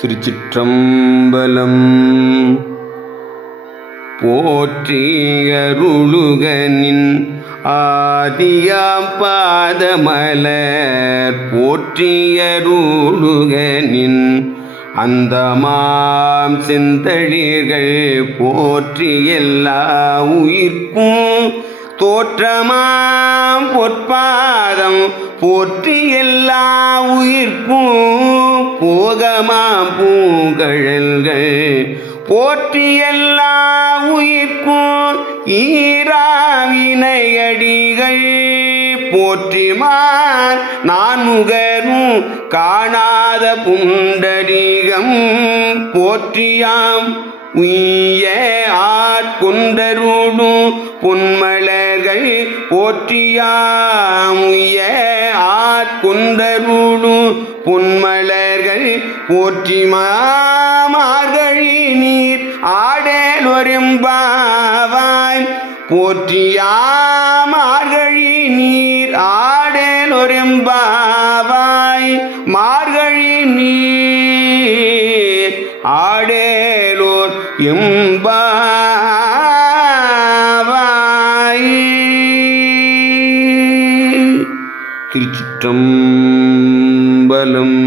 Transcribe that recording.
திருச்சிற்றம்பலம். போற்றியருளுகனின் ஆதியாம் பாதமலர் போற்றியருளுகனின் அந்தமாம் செந்தழிர்கள் போற்றி எல்லா உயிர்க்கும் தோற்றமாம் பொற்பாதம் போற்றி எல்லா உயிர்க்கும் போகமாம் பூங்கழல்கள். போற்றியல்லா உயிர்க்கும் ஈராவினையடிகள் போற்றிமான் நான் முகரும் காணாத புண்டரீகம். போற்றியாம் உய்ய ஆட்கொண்டருடும் பொன்மலர்கள். போற்றியாம் உய்ய ஆட்கொண்டருடும் புன்மலர்கள் போற்றி மாமார்கழி நீர் ஆடலொரும்பாவாய் போற்றியாமார்கழி நீர் ஆடலொரும்பாவாய் மார்கழி நீர் ஆடலோர் எம்பா திருச்சிற்றம்பலம்.